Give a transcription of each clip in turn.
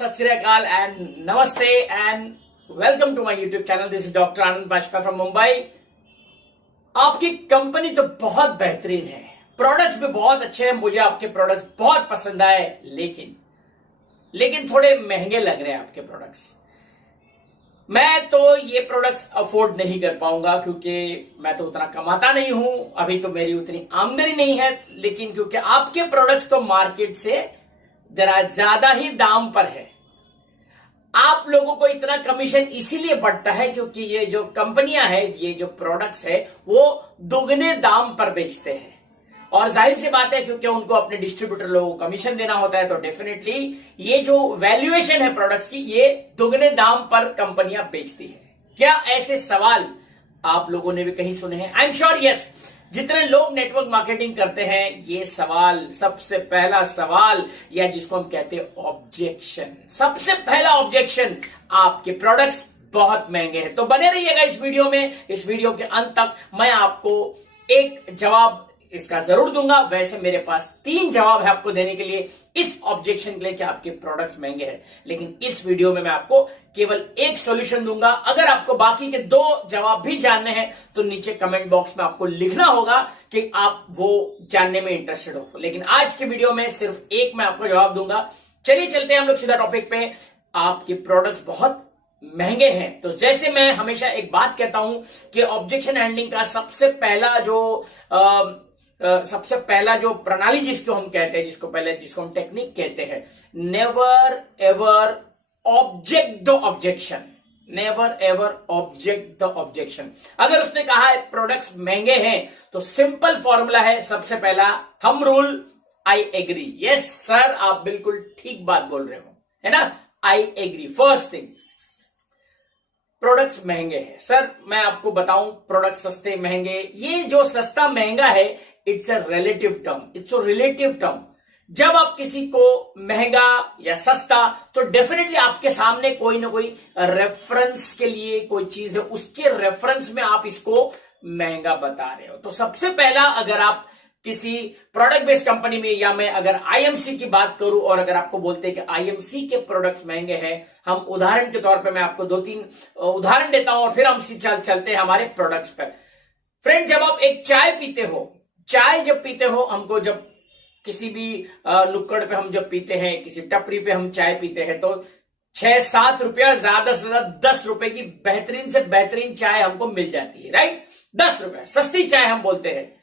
सत श्री अकाल एंड नमस्ते and welcome to my YouTube channel. This is doctor Anand Bajpai from Mumbai. आपकी company तो बहुत बेहतरीन है, प्रोडक्ट्स भी बहुत अच्छे हैं, मुझे आपके प्रोडक्ट्स बहुत पसंद आए, लेकिन थोड़े महंगे लग रहे हैं आपके प्रोडक्ट्स। मैं तो ये प्रोडक्ट्स अफोर्ड नहीं कर पाऊंगा क्योंकि मैं तो उतना कमाता नहीं हूं, अभी तो मेरी उतनी आमदनी नहीं है। लेकिन क्योंकि आपके प्रोडक्ट्स तो मार्केट से जरा ज्यादा ही दाम पर है, आप लोगों को इतना कमीशन इसीलिए बढ़ता है क्योंकि ये जो कंपनियां हैं, ये जो प्रोडक्ट्स है वो दुगने दाम पर बेचते हैं। और जाहिर सी बात है क्योंकि उनको अपने डिस्ट्रीब्यूटर लोगों को कमीशन देना होता है, तो डेफिनेटली ये जो वैल्यूएशन है प्रोडक्ट्स की, ये दुगने दाम पर कंपनियां बेचती है। क्या ऐसे सवाल आप लोगों ने भी कहीं सुने हैं? आई एम श्योर यस। जितने लोग नेटवर्क मार्केटिंग करते हैं, ये सवाल, सबसे पहला सवाल या जिसको हम कहते हैं ऑब्जेक्शन, सबसे पहला ऑब्जेक्शन, आपके प्रोडक्ट्स बहुत महंगे हैं। तो बने रहिएगा इस वीडियो में, इस वीडियो के अंत तक मैं आपको एक जवाब इसका जरूर दूंगा। वैसे मेरे पास 3 जवाब है आपको देने के लिए इस ऑब्जेक्शन के लिए कि आपके प्रोडक्ट्स महंगे हैं, लेकिन इस वीडियो में मैं आपको केवल एक सॉल्यूशन दूंगा। अगर आपको बाकी के 2 जवाब भी जानने हैं तो नीचे कमेंट बॉक्स में आपको लिखना होगा कि आप वो जानने में इंटरेस्टेड हो, लेकिन आज के वीडियो में सिर्फ एक मैं आपको जवाब दूंगा। चलिए चलते हैं हम लोग सीधा टॉपिक पे। आपके प्रोडक्ट्स बहुत महंगे हैं, तो जैसे मैं हमेशा एक बात कहता हूं कि ऑब्जेक्शन हैंडलिंग का सबसे पहला जो प्रणाली जिसको हम कहते हैं, जिसको हम टेक्निक कहते हैं, never ever object the objection. Never ever object the objection. अगर उसने कहा है प्रोडक्ट्स महंगे हैं तो सिंपल फॉर्मूला है, सबसे पहला thumb rule, I agree. Yes sir, आप बिल्कुल ठीक बात बोल रहे हो, है ना, I agree. First thing, products महंगे हैं। सर मैं आपको बताऊं, प्रोडक्ट सस्ते महंगे, ये जो सस्ता महंगा है, it's a relative term, it's a relative term. जब आप किसी को महंगा या सस्ता, तो डेफिनेटली आपके सामने कोई ना कोई रेफरेंस के लिए कोई चीज है, उसके रेफरेंस में आप इसको महंगा बता रहे हो। तो सबसे पहला, अगर आप किसी प्रोडक्ट बेस्ड कंपनी में, या मैं अगर आईएमसी की बात करूं और अगर आपको बोलते हैं कि आईएमसी के प्रोडक्ट्स महंगे हैं, हम उदाहरण के तौर पे मैं आपको 2-3 उदाहरण देता हूं और फिर हम चलते हैं हमारे प्रोडक्ट्स पर। फ्रेंड, जब आप एक चाय पीते हो, हमको जब किसी भी नुक्कड़ पे हम जब पीते हैं, किसी टपरी पे हम चाय पीते हैं, तो 6-7 रुपया, ज्यादा से ज्यादा 10 रुपए की बेहतरीन से बेहतरीन चाय हमको मिल जाती है, राइट। 10 रुपए सस्ती चाय हम बोलते हैं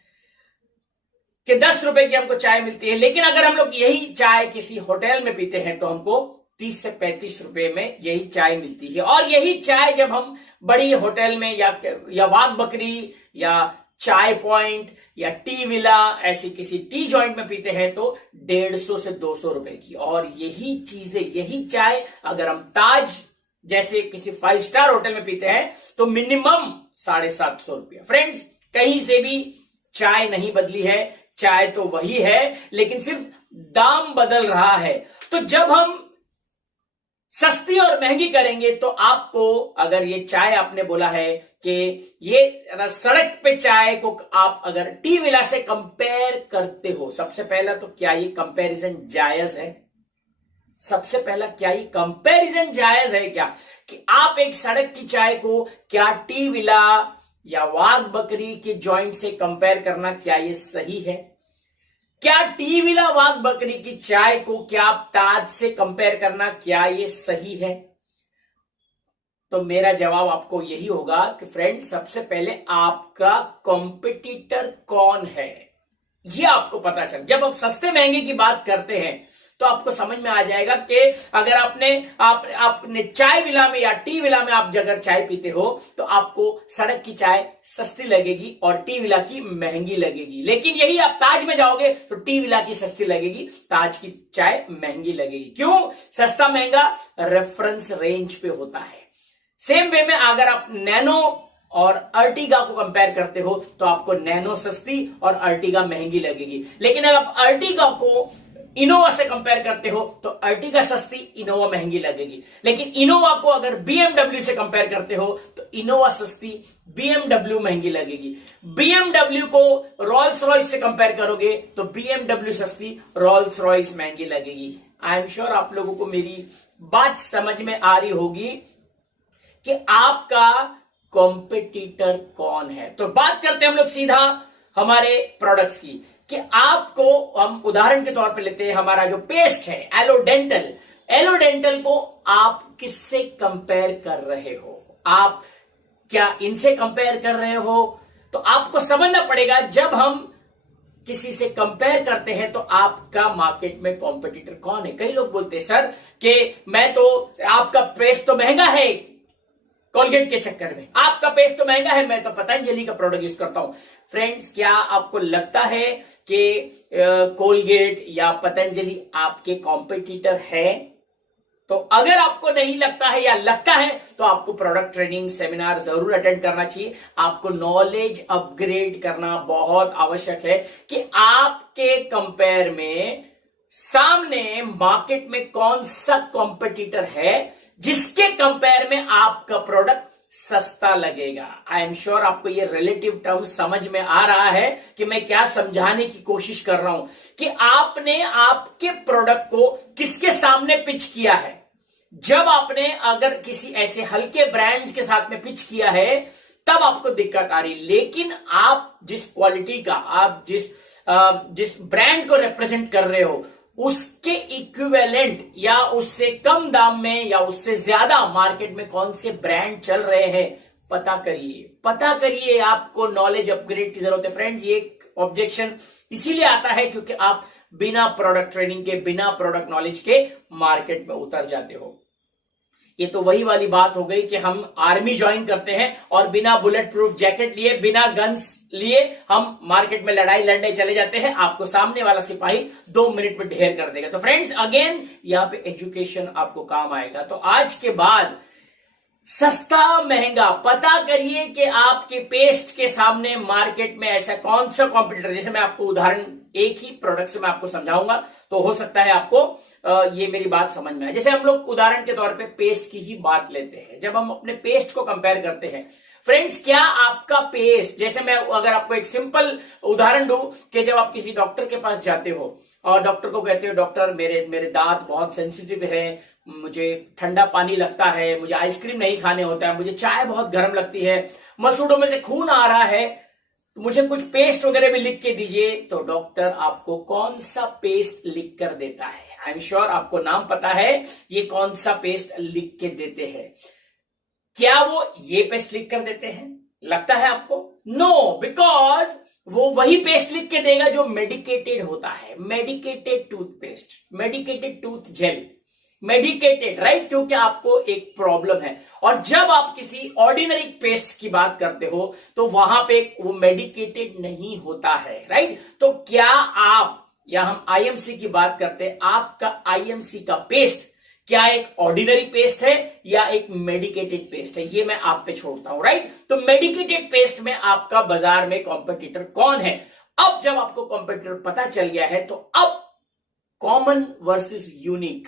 कि 10 रुपए की हमको चाय मिलती है। लेकिन अगर हम लोग यही चाय किसी होटल में पीते हैं तो हमको 30 से 35 रुपए में यही चाय मिलती है। और यही चाय जब हम बड़ी होटल में या वाघ बकरी या चाय पॉइंट या टी विला, ऐसी किसी टी जॉइंट में पीते हैं तो 150 से 200 रुपए की। और यही चीजें, यही चाय अगर हम ताज जैसे किसी 5 स्टार होटल में पीते हैं तो मिनिमम 750 रुपया। फ्रेंड्स, कहीं से भी चाय नहीं बदली है, चाय तो वही है, लेकिन सिर्फ दाम बदल रहा है। तो जब हम सस्ती और महंगी करेंगे तो आपको, अगर ये चाय आपने बोला है कि ये सड़क पे चाय को आप अगर टी विला से कंपेयर करते हो, सबसे पहला तो क्या ये कंपैरिजन जायज है? सबसे पहला, क्या ये कंपैरिजन जायज है क्या, कि आप एक सड़क की चाय को क्या टी विला या वाघ बकरी के जॉइंट से कंपेयर करना, क्या ये सही है? क्या टी विला वाघ बकरी की चाय को क्या आप ताज से कंपेयर करना, क्या ये सही है? तो मेरा जवाब आपको यही होगा कि फ्रेंड, सबसे पहले आपका कॉम्पिटिटर कौन है ये आपको पता चल। जब आप सस्ते महंगे की बात करते हैं तो आपको समझ में आ जाएगा कि अगर आपने चाय विला में या टी विला में आप अगर चाय पीते हो तो आपको सड़क की चाय सस्ती लगेगी और टी विला की महंगी लगेगी। लेकिन यही आप ताज में जाओगे तो टी विला की सस्ती लगेगी, ताज की चाय महंगी लगेगी। क्यों? सस्ता महंगा रेफरेंस रेंज पे होता है। सेम वे में अगर आप नैनो और अर्टिगा को कंपेयर करते हो तो आपको नैनो सस्ती और अर्टिगा महंगी लगेगी। लेकिन अगर आप अर्टिगा को इनोवा से कंपेयर करते हो तो अर्टिगा सस्ती, इनोवा महंगी लगेगी। लेकिन इनोवा को अगर बीएमडब्ल्यू से कंपेयर करते हो तो इनोवा सस्ती, बीएमडब्ल्यू महंगी लगेगी। बीएमडब्ल्यू को रोल्स रॉयस से कंपेयर करोगे तो बीएमडब्ल्यू सस्ती, रोल्स रॉयस महंगी लगेगी। आई एम श्योर आप लोगों को मेरी बात समझ में आ रही होगी कि आपका कॉम्पिटिटर कौन है। तो बात करते हैं हम लोग सीधा हमारे प्रोडक्ट्स की, कि आपको हम उदाहरण के तौर पे लेते हैं हमारा जो पेस्ट है एलोडेंटल। एलोडेंटल को आप किससे कंपेयर कर रहे हो? आप क्या इनसे कंपेयर कर रहे हो? तो आपको समझना पड़ेगा, जब हम किसी से कंपेयर करते हैं तो आपका मार्केट में कॉम्पिटिटर कौन है। कई लोग बोलते हैं सर कि मैं तो, आपका पेस्ट तो महंगा है, कोलगेट के चक्कर में आपका पेस्ट तो महंगा है, मैं तो पतंजलि का प्रोडक्ट यूज करता हूं। फ्रेंड्स, क्या आपको लगता है कि कोलगेट या पतंजलि आपके कॉम्पिटिटर है? तो अगर आपको नहीं लगता है या लगता है तो आपको प्रोडक्ट ट्रेनिंग सेमिनार जरूर अटेंड करना चाहिए। आपको नॉलेज अपग्रेड करना बहुत आवश्यक है कि आपके कंपेयर में सामने मार्केट में कौन सा कॉम्पिटिटर है जिसके कंपेयर में आपका प्रोडक्ट सस्ता लगेगा। आई एम श्योर आपको ये रिलेटिव टर्म समझ में आ रहा है कि मैं क्या समझाने की कोशिश कर रहा हूं, कि आपने आपके प्रोडक्ट को किसके सामने पिच किया है। जब आपने अगर किसी ऐसे हल्के ब्रांड्स के साथ में पिच किया है तब आपको दिक्कत आ रही, लेकिन आप जिस क्वालिटी का, आप जिस ब्रांड को रिप्रेजेंट कर रहे हो उसके इक्विवेलेंट या उससे कम दाम में या उससे ज्यादा मार्केट में कौन से ब्रांड चल रहे हैं पता करिए। आपको नॉलेज अपग्रेड की जरूरत है। फ्रेंड्स, ये ऑब्जेक्शन इसीलिए आता है क्योंकि आप बिना प्रोडक्ट ट्रेनिंग के, बिना प्रोडक्ट नॉलेज के मार्केट में उतर जाते हो। ये तो वही वाली बात हो गई कि हम आर्मी ज्वाइन करते हैं और बिना बुलेट प्रूफ जैकेट लिए, बिना गन्स लिए हम मार्केट में लड़ाई लड़ने चले जाते हैं। आपको सामने वाला सिपाही 2 मिनट में ढेर कर देगा। तो फ्रेंड्स, अगेन यहां पे एजुकेशन आपको काम आएगा। तो आज के बाद सस्ता महंगा पता करिए कि आपके पेस्ट के सामने मार्केट में ऐसा कौन सा कॉम्पिटिटर, जैसे मैं आपको उदाहरण एक ही प्रोडक्ट से मैं आपको समझाऊंगा तो हो सकता है आपको ये मेरी बात समझ में आए। जैसे हम लोग उदाहरण के तौर पे पेस्ट की ही बात लेते हैं। जब हम अपने पेस्ट को कंपेयर करते हैं, फ्रेंड्स, क्या आपका पेस्ट, जैसे मैं अगर आपको एक सिंपल उदाहरण दूं कि जब आप किसी डॉक्टर के पास जाते हो और डॉक्टर को कहते हो डॉक्टर मेरे दांत बहुत सेंसिटिव है, मुझे ठंडा पानी लगता है, मुझे आइसक्रीम नहीं खाने होता है, मुझे चाय बहुत गर्म लगती है, मसूड़ों में से खून आ रहा है, मुझे कुछ पेस्ट वगैरह भी लिख के दीजिए। तो डॉक्टर आपको कौन सा पेस्ट लिख कर देता है? आई एम श्योर आपको नाम पता है ये कौन सा पेस्ट लिख के देते हैं। क्या वो ये पेस्ट लिख कर देते हैं? लगता है आपको? नो, बिकॉज वो वही पेस्ट लिख के देगा जो मेडिकेटेड होता है। Medicated toothpaste, medicated tooth gel, medicated, right? क्योंकि आपको एक प्रॉब्लम है। और जब आप किसी ऑर्डिनरी पेस्ट की बात करते हो तो वहां पे वो मेडिकेटेड नहीं होता है, राइट? तो क्या आप, या हम आईएमसी की बात करते हैं, आपका आईएमसी का पेस्ट क्या एक ऑर्डिनरी पेस्ट है या एक मेडिकेटेड पेस्ट है? ये मैं आप पे छोड़ता हूं, राइट? तो मेडिकेटेड पेस्ट में आपका बाजार में कॉम्पिटिटर कौन है? अब जब आपको कॉम्पिटिटर पता चल गया है तो अब कॉमन वर्सेस यूनिक,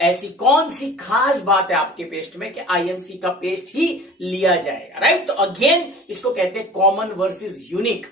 ऐसी कौन सी खास बात है आपके पेस्ट में कि आईएमसी का पेस्ट ही लिया जाएगा, राइट? तो अगेन इसको कहते हैं कॉमन वर्सेस यूनिक।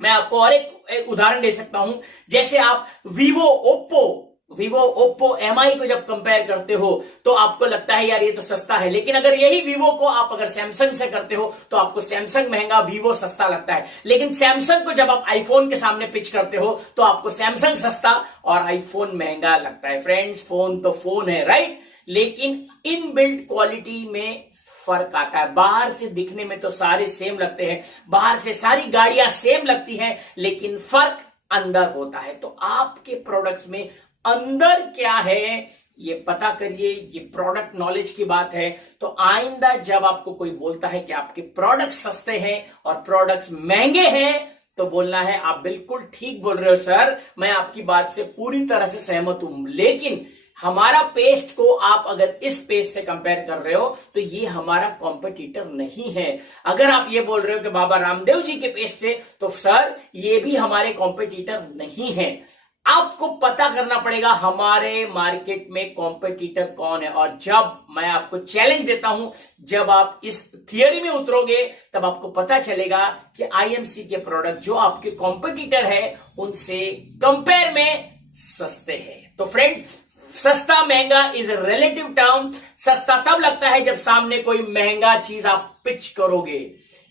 मैं आपको और एक उदाहरण दे सकता हूं। जैसे आप वीवो ओप्पो एमआई को जब कंपेयर करते हो तो आपको लगता है यार ये तो सस्ता है, लेकिन अगर यही वीवो को आप अगर सैमसंग से करते हो तो आपको सैमसंग महंगा, वीवो सस्ता लगता है। लेकिन सैमसंग को जब आप आईफोन के सामने पिच करते हो तो आपको सैमसंग सस्ता और आईफोन महंगा लगता है। फ्रेंड्स, फोन तो फोन है, राइट? लेकिन इनबिल्ट क्वालिटी में फर्क आता है। बाहर से दिखने में तो सारे सेम लगते हैं, बाहर से सारी गाड़ियां सेम लगती हैं, लेकिन फर्क अंदर होता है। तो आपके प्रोडक्ट्स में अंदर क्या है ये पता करिए। ये प्रोडक्ट नॉलेज की बात है। तो आइंदा जब आपको कोई बोलता है कि आपके प्रोडक्ट सस्ते हैं और प्रोडक्ट्स महंगे हैं तो बोलना है आप बिल्कुल ठीक बोल रहे हो सर, मैं आपकी बात से पूरी तरह से सहमत हूं, लेकिन हमारा पेस्ट को आप अगर इस पेस्ट से कंपेयर कर रहे हो तो ये हमारा कॉम्पिटिटर नहीं है। अगर आप ये बोल रहे हो कि बाबा रामदेव जी के पेस्ट से, तो सर ये भी हमारे कॉम्पिटिटर नहीं है। आपको पता करना पड़ेगा हमारे मार्केट में कॉम्पिटिटर कौन है। और जब मैं आपको चैलेंज देता हूं, जब आप इस थियरी में उतरोगे तब आपको पता चलेगा कि आईएमसी के प्रोडक्ट जो आपके कॉम्पिटिटर है उनसे कंपेयर में सस्ते हैं। तो फ्रेंड्स, सस्ता महंगा इज रिलेटिव टर्म। सस्ता तब लगता है जब सामने कोई महंगा चीज आप पिच करोगे।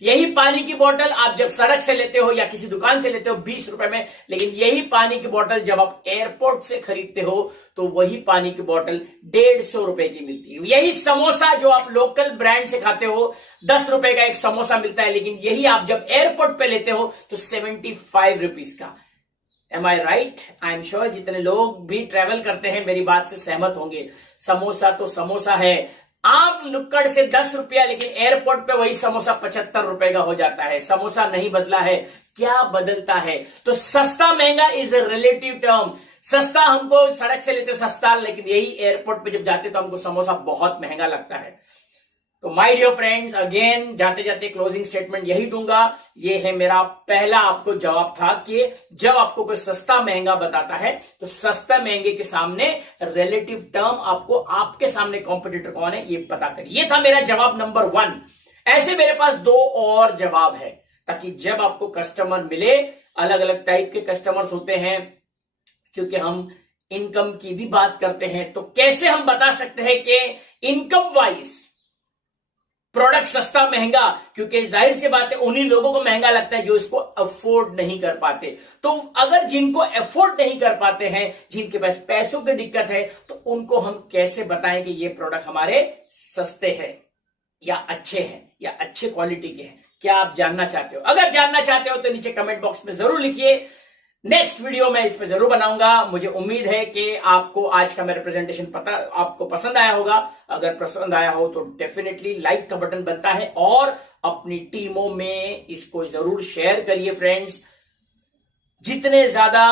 यही पानी की बोतल आप जब सड़क से लेते हो या किसी दुकान से लेते हो 20 रुपए में, लेकिन यही पानी की बोतल जब आप एयरपोर्ट से खरीदते हो तो वही पानी की बोतल 150 रुपए की मिलती है। यही समोसा जो आप लोकल ब्रांड से खाते हो 10 रुपए का एक समोसा मिलता है, लेकिन यही आप जब एयरपोर्ट पे लेते हो तो 75 रुपीज का। Am I right? I am sure जितने लोग भी ट्रेवल करते हैं मेरी बात से सहमत होंगे। समोसा तो समोसा है, आप नुक्कड़ से 10 रुपया, लेकिन एयरपोर्ट पे वही समोसा 75 रुपए का हो जाता है। समोसा नहीं बदला है, क्या बदलता है? तो सस्ता महंगा इज ए रिलेटिव टर्म। सस्ता हमको सड़क से लेते सस्ता, लेकिन यही एयरपोर्ट पे जब जाते तो हमको समोसा बहुत महंगा लगता है। तो माय डियर फ्रेंड्स, अगेन जाते जाते क्लोजिंग स्टेटमेंट यही दूंगा। ये है मेरा पहला आपको जवाब था कि जब आपको कोई सस्ता महंगा बताता है तो सस्ता महंगे के सामने रिलेटिव टर्म आपको आपके सामने कॉम्पिटिटर कौन है ये पता करिए। ये था मेरा जवाब नंबर 1। ऐसे मेरे पास 2 और जवाब है, ताकि जब आपको कस्टमर मिले, अलग अलग टाइप के कस्टमर्स होते हैं, क्योंकि हम इनकम की भी बात करते हैं, तो कैसे हम बता सकते हैं कि इनकम वाइज प्रोडक्ट सस्ता महंगा, क्योंकि जाहिर सी बात है उन्हीं लोगों को महंगा लगता है जो इसको अफोर्ड नहीं कर पाते। तो अगर जिनको अफोर्ड नहीं कर पाते हैं, जिनके पास पैसों की दिक्कत है, तो उनको हम कैसे बताएं कि ये प्रोडक्ट हमारे सस्ते हैं या अच्छे हैं या अच्छे क्वालिटी के हैं? क्या आप जानना चाहते हो? अगर जानना चाहते हो तो नीचे कमेंट बॉक्स में जरूर लिखिए। नेक्स्ट वीडियो मैं इस पे जरूर बनाऊंगा। मुझे उम्मीद है कि आपको आज का मेरा प्रेजेंटेशन आपको पसंद आया होगा। अगर पसंद आया हो तो डेफिनेटली लाइक का बटन बनता है, और अपनी टीमों में इसको जरूर शेयर करिए फ्रेंड्स। जितने ज्यादा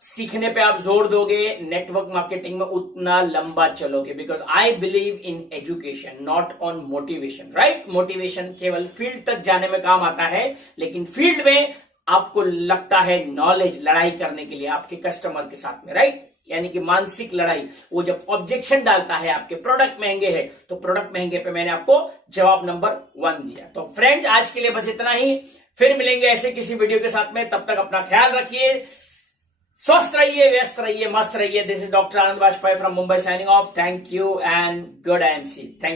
सीखने पे आप जोर दोगे नेटवर्क मार्केटिंग में, उतना लंबा चलोगे। Because I believe in education not on motivation, right? Motivation केवल फील्ड तक जाने में काम आता है, लेकिन फील्ड में आपको लगता है नॉलेज लड़ाई करने के लिए आपके कस्टमर के साथ में, राइट? यानी कि मानसिक लड़ाई। वो जब ऑब्जेक्शन डालता है आपके प्रोडक्ट महंगे हैं, तो प्रोडक्ट महंगे पे मैंने आपको जवाब नंबर 1 दिया। तो फ्रेंड्स आज के लिए बस इतना ही। फिर मिलेंगे ऐसे किसी वीडियो के साथ में। तब तक अपना ख्याल रखिए, स्वस्थ रहिए, व्यस्त रहिए, मस्त रहिए। This is doctor Anand Vajpayee from Mumbai signing off. Thank you and good MC. Thank